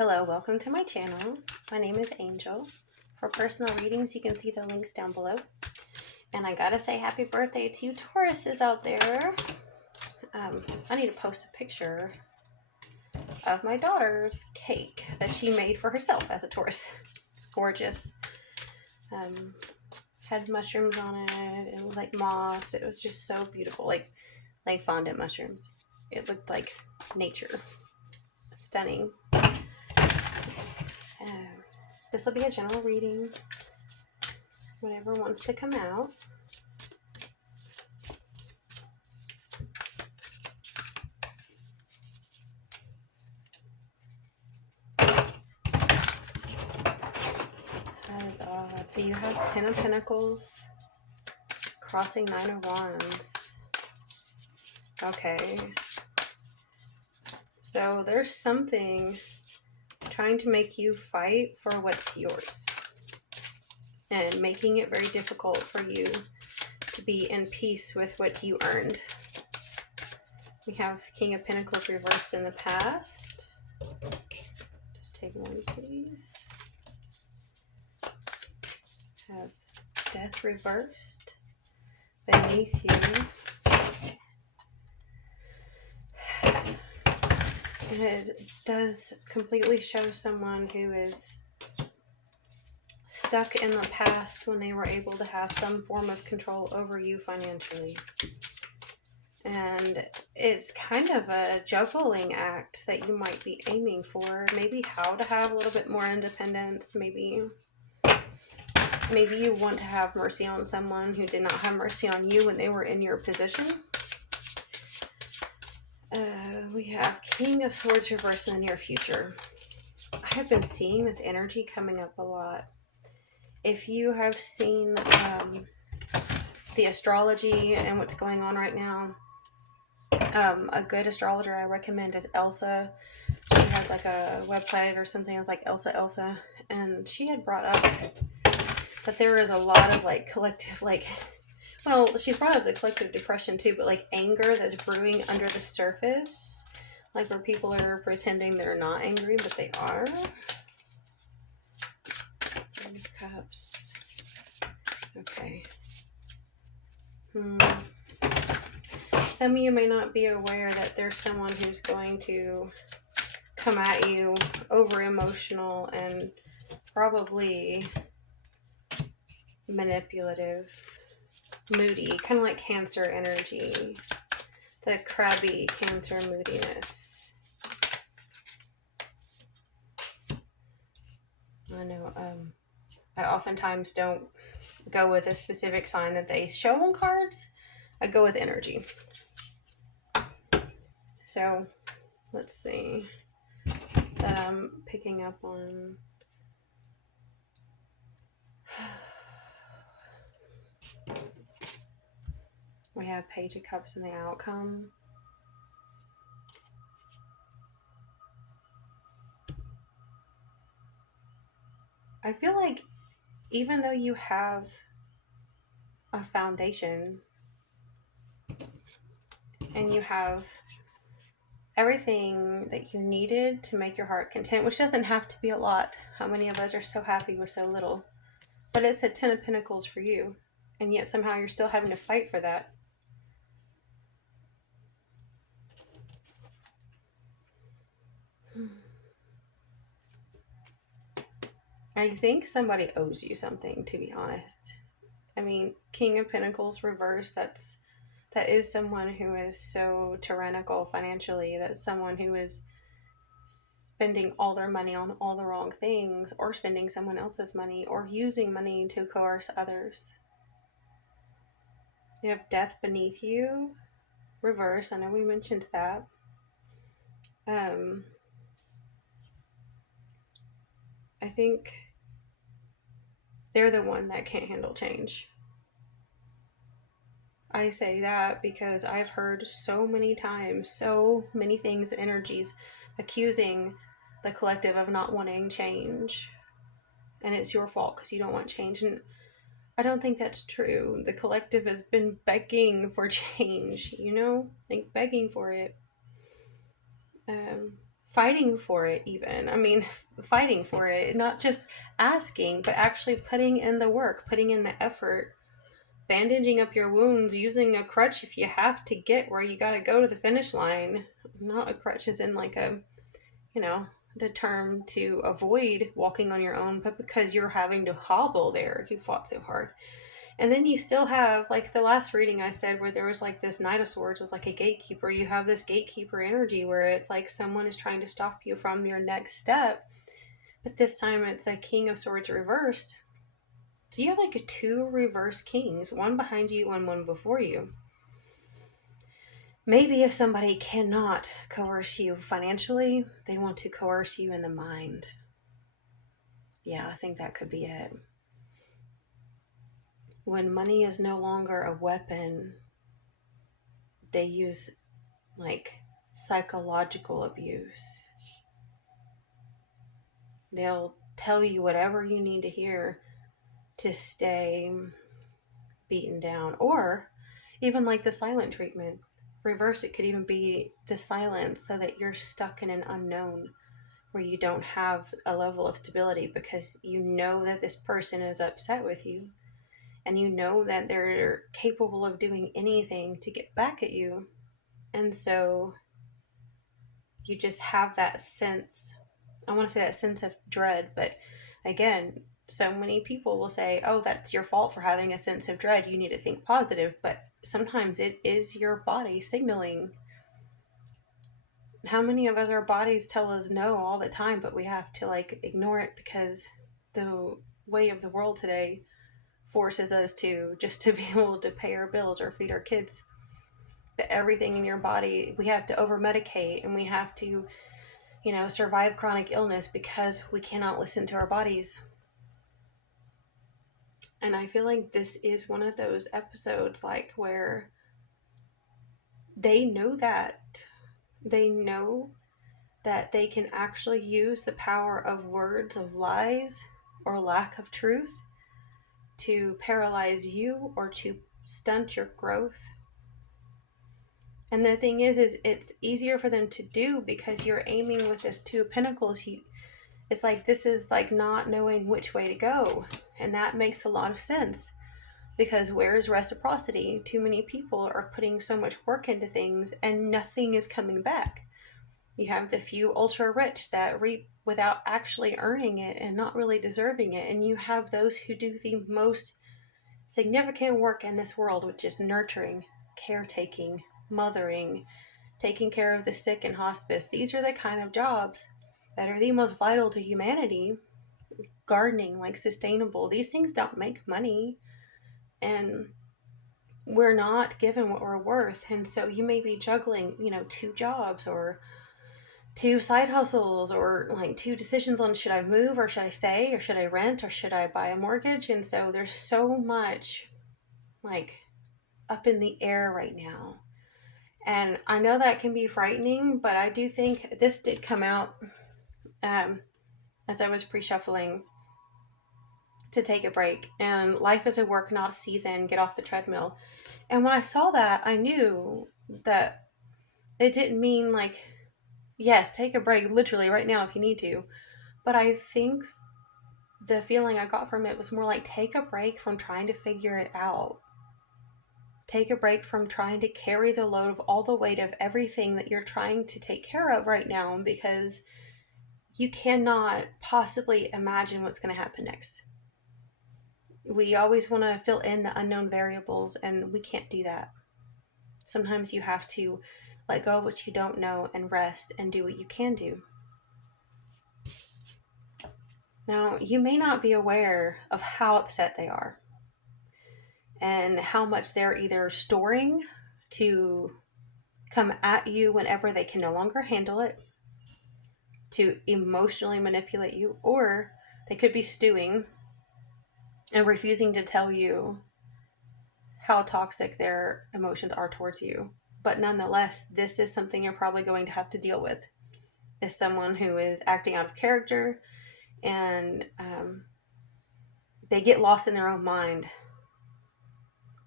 Hello, welcome to my channel. My name is Angel. For personal readings, you can see the links down below. And I gotta say happy birthday to you Tauruses out there. I need to post a picture of my daughter's cake that she made for herself as a Taurus. It's gorgeous. Had mushrooms on it. It was like moss. It was just so beautiful, like fondant mushrooms. It looked like nature. Stunning. This will be a general reading. Whatever wants to come out. That is odd. So you have 10 of Pentacles crossing 9 of Wands. Okay. So there's something trying to make you fight for what's yours and making it very difficult for you to be in peace with what you earned. We have King of Pentacles reversed in the past. Just take one, please. Have Death reversed beneath you. It does completely show someone who is stuck in the past when they were able to have some form of control over you financially. And it's kind of a juggling act that you might be aiming for. Maybe how to have a little bit more independence. Maybe you want to have mercy on someone who did not have mercy on you when they were in your position. We have King of Swords reversed in the near future. I have been seeing this energy coming up a lot. If you have seen the astrology and what's going on right now, a good astrologer I recommend is Elsa. She has like a website or something. It's like Elsa. And she had brought up that there is a lot of like collective, well, she's brought up the collective depression too, but like anger that's brewing under the surface. Like where people are pretending they're not angry, but they are. Cups. Okay. Some of you may not be aware that there's someone who's going to come at you over emotional and probably manipulative, moody, kind of like Cancer energy, the crabby Cancer moodiness. I know, I oftentimes don't go with a specific sign that they show on cards. I go with energy. So, let's see that I'm picking up on. We have Page of Cups in the outcome. I feel like even though you have a foundation and you have everything that you needed to make your heart content, which doesn't have to be a lot. How many of us are so happy with so little? But it's a 10 of Pentacles for you, and yet somehow you're still having to fight for that. I think somebody owes you something, to be honest. I mean, King of Pentacles reversed, that is someone who is so tyrannical financially. That's someone who is spending all their money on all the wrong things, or spending someone else's money, or using money to coerce others. You have Death beneath you, reverse. I know we mentioned that. I think they're the one that can't handle change. I say that because I've heard so many times, so many things, energies accusing the collective of not wanting change. And it's your fault because you don't want change. And I don't think that's true. The collective has been begging for change, like begging for it. fighting for it, even. I mean, fighting for it, not just asking, but actually putting in the work, putting in the effort, bandaging up your wounds, using a crutch if you have to get where you got to go to the finish line. Not a crutch as in like a, you know, the term to avoid walking on your own, but because you're having to hobble there. You fought so hard. And then you still have, like the last reading I said, where there was like this Knight of Swords was like a gatekeeper. You have this gatekeeper energy where it's like someone is trying to stop you from your next step. But this time it's a King of Swords reversed. So you have like two reverse kings, one behind you and one before you. Maybe if somebody cannot coerce you financially, they want to coerce you in the mind. Yeah, I think that could be it. When money is no longer a weapon, they use like psychological abuse. They'll tell you whatever you need to hear to stay beaten down. Or even like the silent treatment. Reverse, it could even be the silence so that you're stuck in an unknown where you don't have a level of stability because you know that this person is upset with you and you know that they're capable of doing anything to get back at you. And so you just have that sense, I want to say that sense of dread, but again, so many people will say, oh, that's your fault for having a sense of dread. You need to think positive. But sometimes it is your body signaling. How many of us, our bodies tell us no all the time, but we have to like ignore it because the way of the world today forces us to just to be able to pay our bills or feed our kids. But everything in your body, we have to over medicate and we have to, you know, survive chronic illness because we cannot listen to our bodies. And I feel like this is one of those episodes like where they know that. They know that they can actually use the power of words of lies or lack of truth to paralyze you or to stunt your growth. And the thing is it's easier for them to do because you're aiming with this Two of Pentacles. It's like this is like not knowing which way to go. And that makes a lot of sense. Because where is reciprocity? Too many people are putting so much work into things and nothing is coming back. You have the few ultra rich that reap without actually earning it and not really deserving it. And you have those who do the most significant work in this world, which is nurturing, caretaking, mothering, taking care of the sick in hospice. These are the kind of jobs that are the most vital to humanity. Gardening, like sustainable. These things don't make money. And we're not given what we're worth. And so you may be juggling, you know, two jobs or two side hustles or like two decisions on should I move or should I stay or should I rent or should I buy a mortgage. And so there's so much like up in the air right now. And I know that can be frightening, but I do think this did come out as I was pre-shuffling to take a break. And life is a work, not a season. Get off the treadmill. And when I saw that, I knew that it didn't mean like, yes, take a break literally right now if you need to. But I think the feeling I got from it was more like take a break from trying to figure it out. Take a break from trying to carry the load of all the weight of everything that you're trying to take care of right now because you cannot possibly imagine what's going to happen next. We always want to fill in the unknown variables, and we can't do that. Sometimes you have to let go of what you don't know and rest and do what you can do. Now, you may not be aware of how upset they are and how much they're either storing to come at you whenever they can no longer handle it, to emotionally manipulate you, or they could be stewing and refusing to tell you how toxic their emotions are towards you. But nonetheless, this is something you're probably going to have to deal with, is someone who is acting out of character and they get lost in their own mind.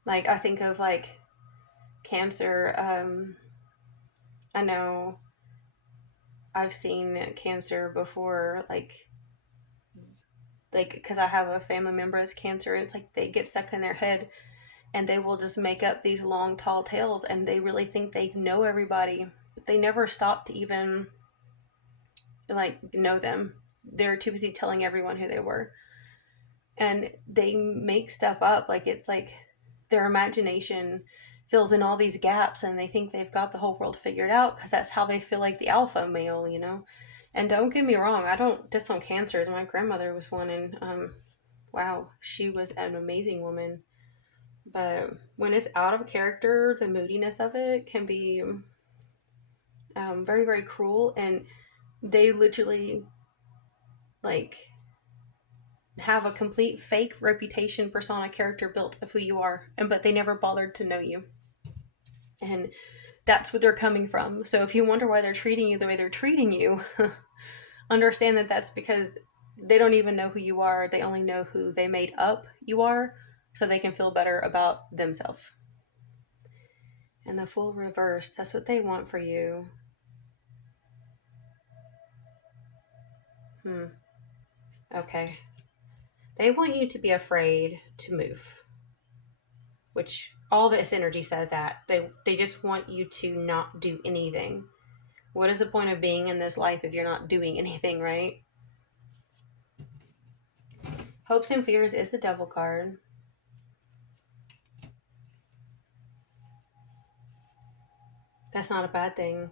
Like, I think of like Cancer. I know I've seen Cancer before, like because I have a family member that's Cancer, and it's like they get stuck in their head and they will just make up these long, tall tales, and they really think they know everybody, but they never stop to even like know them. They're too busy telling everyone who they were, and they make stuff up. Like it's like their imagination fills in all these gaps, and they think they've got the whole world figured out because that's how they feel like the alpha male, you know. And don't get me wrong, I don't diss on Cancer. My grandmother was one, and wow, she was an amazing woman. But when it's out of character, the moodiness of it can be very, very cruel. And they literally like have a complete fake reputation, persona, character built of who you are, and but they never bothered to know you. And that's what they're coming from. So if you wonder why they're treating you the way they're treating you, understand that that's because they don't even know who you are. They only know who they made up you are, so they can feel better about themselves. And the full reverse, that's what they want for you. Okay. They want you to be afraid to move, which all this energy says that. They just want you to not do anything. What is the point of being in this life if you're not doing anything, right? Hopes and fears is the devil card. That's not a bad thing.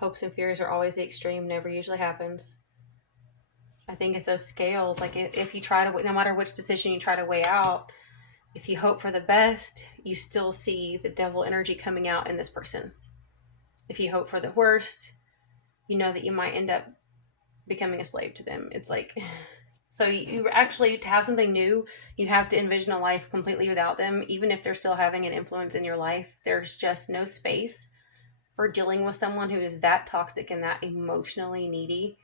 Hopes and fears are always the extreme, never usually happens. I think it's those scales. Like if you try to, no matter which decision you try to weigh out, if you hope for the best, you still see the devil energy coming out in this person. If you hope for the worst, you know that you might end up becoming a slave to them. It's like, so you actually, to have something new, you have to envision a life completely without them. Even if they're still having an influence in your life, there's just no space for dealing with someone who is that toxic and that emotionally needy,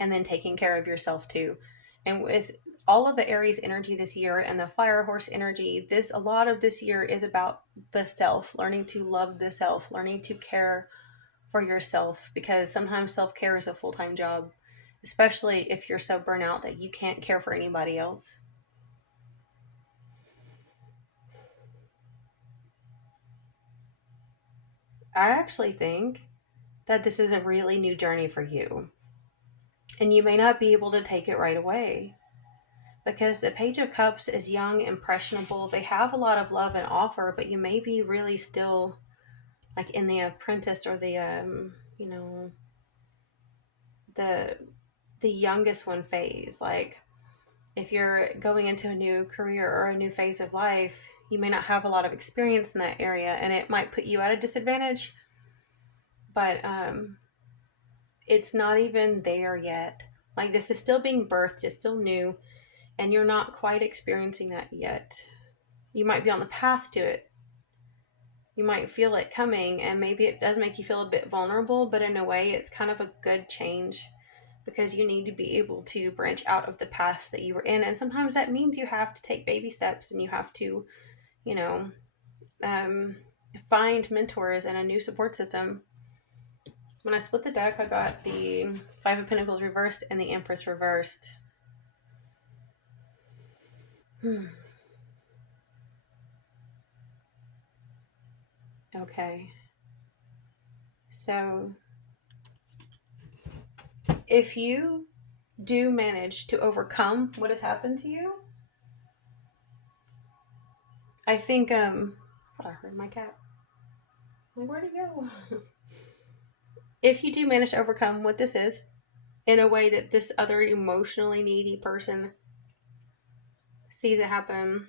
and then taking care of yourself too. And with all of the Aries energy this year and the fire horse energy, a lot of this year is about the self, learning to love the self, learning to care for yourself, because sometimes self-care is a full-time job, especially if you're so burnt out that you can't care for anybody else. I actually think that this is a really new journey for you, and you may not be able to take it right away, because the Page of Cups is young, impressionable. They have a lot of love and offer, but you may be really still like in the apprentice, or the the the youngest one phase. Like if you're going into a new career or a new phase of life, you may not have a lot of experience in that area, and it might put you at a disadvantage. But it's not even there yet. Like this is still being birthed, it's still new, and you're not quite experiencing that yet. You might be on the path to it. You might feel it coming, and maybe it does make you feel a bit vulnerable, but in a way, it's kind of a good change, because you need to be able to branch out of the past that you were in. And sometimes that means you have to take baby steps, and you have to, you know, um, find mentors and a new support system. When I split the deck, I got the Five of Pentacles reversed and the Empress reversed. Okay. So, if you do manage to overcome what has happened to you, I think, I heard my cat. Like, where'd he go? If you do manage to overcome what this is in a way that this other emotionally needy person sees it happen,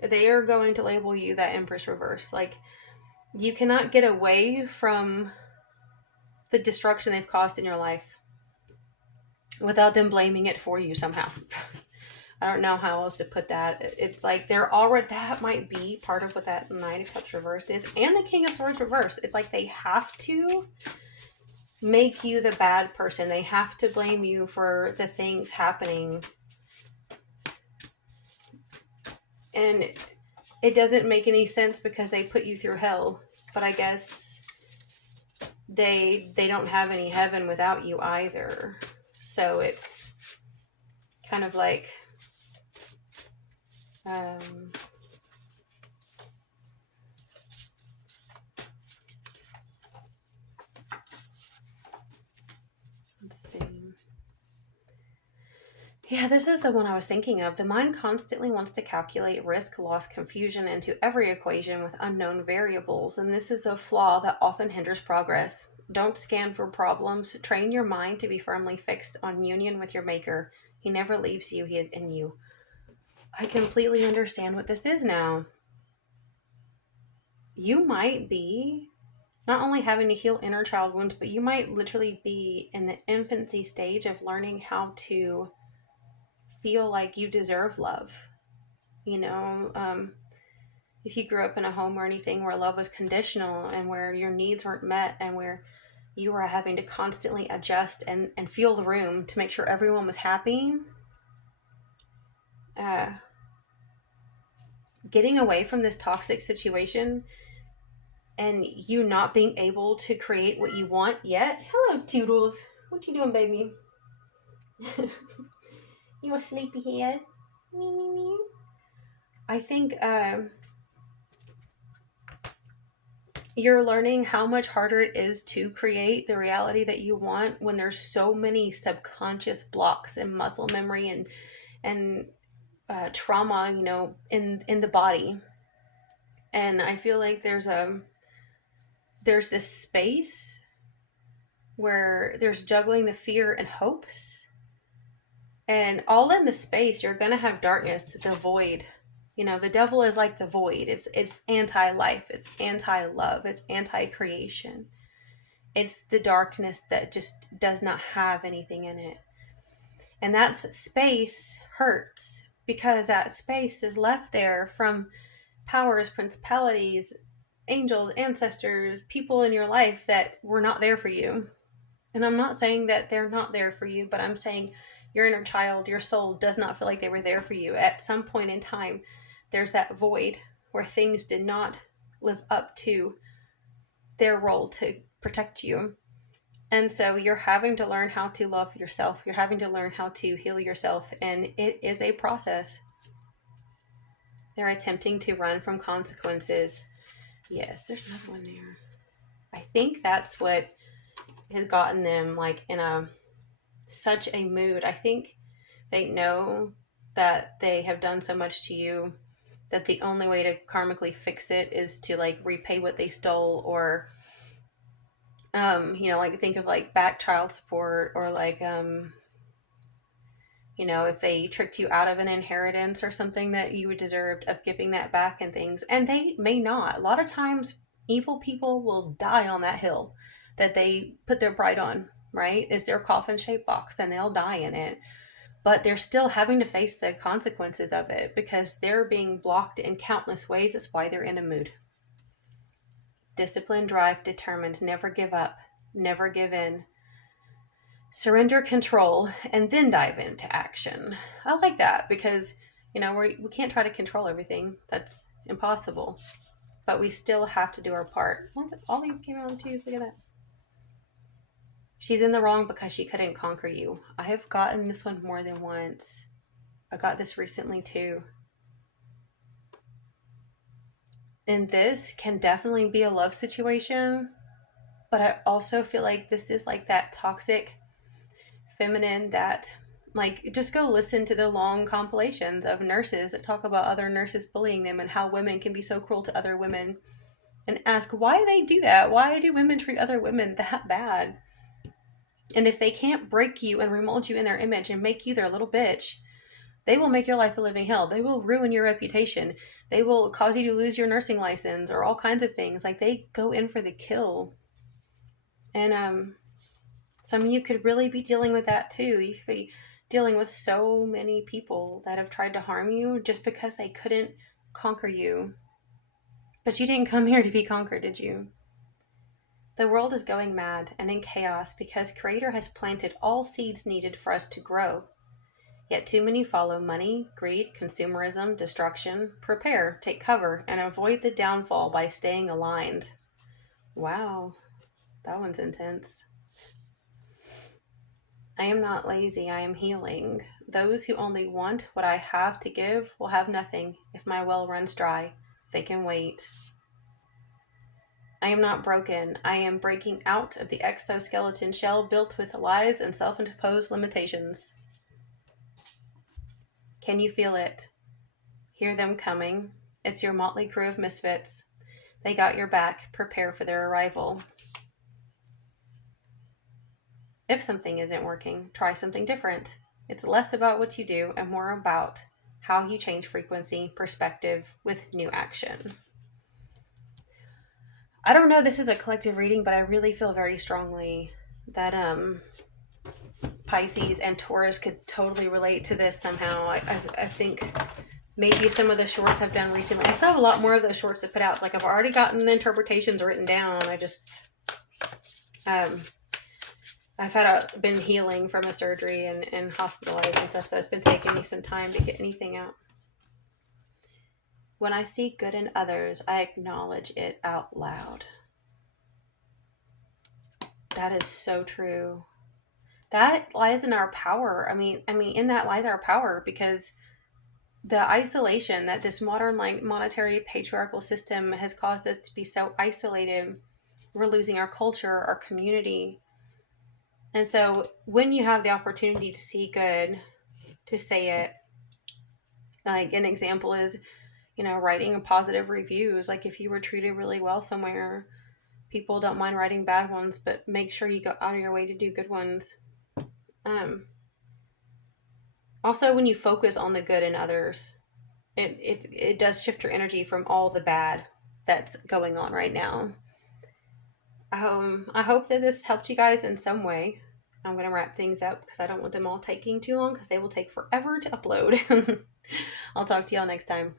they are going to label you that Empress reverse. Like, you cannot get away from the destruction they've caused in your life without them blaming it for you somehow. I don't know how else to put that. It's like they're already, that might be part of what that Knight of Cups reversed is, and the King of Swords reversed. It's like they have to make you the bad person. They have to blame you for the things happening. And it doesn't make any sense because they put you through hell. But I guess they don't have any heaven without you either. So it's kind of like, um, let's see. Yeah, this is the one I was thinking of. The mind constantly wants to calculate risk, loss, confusion into every equation with unknown variables, and this is a flaw that often hinders progress. Don't scan for problems. Train your mind to be firmly fixed on union with your maker. He never leaves you, he is in you. I completely understand what this is now. You might be not only having to heal inner child wounds, but you might literally be in the infancy stage of learning how to feel like you deserve love. You know, if you grew up in a home or anything where love was conditional and where your needs weren't met and where you were having to constantly adjust and feel the room to make sure everyone was happy, uh, getting away from this toxic situation and you not being able to create what you want yet. Hello, Toodles. What you doing, baby? You a sleepyhead? Me, me, me. I think you're learning how much harder it is to create the reality that you want when there's so many subconscious blocks and muscle memory and trauma, you know, in the body. And I feel like there's this space where there's juggling the fear and hopes, and all in the space you're gonna have darkness, the void. You know, the devil is like the void. It's anti-life, it's anti-love, it's anti-creation. It's the darkness that just does not have anything in it. And that space hurts because that space is left there from powers, principalities, angels, ancestors, people in your life that were not there for you. And I'm not saying that they're not there for you, but I'm saying your inner child, your soul does not feel like they were there for you. At some point in time, there's that void where things did not live up to their role to protect you. And so you're having to learn how to love yourself. You're having to learn how to heal yourself. And it is a process. They're attempting to run from consequences. Yes, there's another one there. I think that's what has gotten them like in a such a mood. I think they know that they have done so much to you that the only way to karmically fix it is to like repay what they stole, or you know, like think of like back child support, or like you know, if they tricked you out of an inheritance or something that you would deserve, of giving that back and things. And they may not. A lot of times evil people will die on that hill that they put their pride on, right? Is their coffin shaped box, and they'll die in it. But they're still having to face the consequences of it because they're being blocked in countless ways. That's why they're in a mood. Discipline, drive, determined, never give up, never give in. Surrender control and then dive into action. I like that because, you know, we can't try to control everything. That's impossible. But we still have to do our part. Look, all these came out on twos. Look at that. She's in the wrong because she couldn't conquer you. I have gotten this one more than once. I got this recently too. And this can definitely be a love situation, but I also feel like this is like that toxic feminine that, like, just go listen to the long compilations of nurses that talk about other nurses bullying them and how women can be so cruel to other women, and ask why they do that. Why do women treat other women that bad? And if they can't break you and remold you in their image and make you their little bitch, they will make your life a living hell. They will ruin your reputation. They will cause you to lose your nursing license or all kinds of things. Like, they go in for the kill. And some of you could really be dealing with that too. You could be dealing with so many people that have tried to harm you just because they couldn't conquer you. But you didn't come here to be conquered, did you? The world is going mad and in chaos because Creator has planted all seeds needed for us to grow. Yet too many follow money, greed, consumerism, destruction. Prepare, take cover, and avoid the downfall by staying aligned. Wow. That one's intense. I am not lazy, I am healing. Those who only want what I have to give will have nothing. If my well runs dry, they can wait. I am not broken. I am breaking out of the exoskeleton shell built with lies and self-imposed limitations. Can you feel it? Hear them coming. It's your motley crew of misfits. They got your back. Prepare for their arrival. If something isn't working, try something different. It's less about what you do and more about how you change frequency, perspective with new action. I don't know, this is a collective reading, but I really feel very strongly that Pisces and Taurus could totally relate to this somehow. I think maybe some of the shorts I've done recently, I still have a lot more of those shorts to put out. It's like I've already gotten the interpretations written down. I just I've been healing from a surgery and hospitalized and stuff, so it's been taking me some time to get anything out. When I see good in others, I acknowledge it out loud. That is so true. That lies in our power. I mean, in that lies our power, because the isolation that this modern, like, monetary patriarchal system has caused us to be so isolated. We're losing our culture, our community. And so when you have the opportunity to see good, to say it, like an example is, writing positive reviews. Like if you were treated really well somewhere, people don't mind writing bad ones, but make sure you go out of your way to do good ones. Also, when you focus on the good in others, it does shift your energy from all the bad that's going on right now. I hope that this helped you guys in some way. I'm going to wrap things up because I don't want them all taking too long, because they will take forever to upload. I'll talk to y'all next time.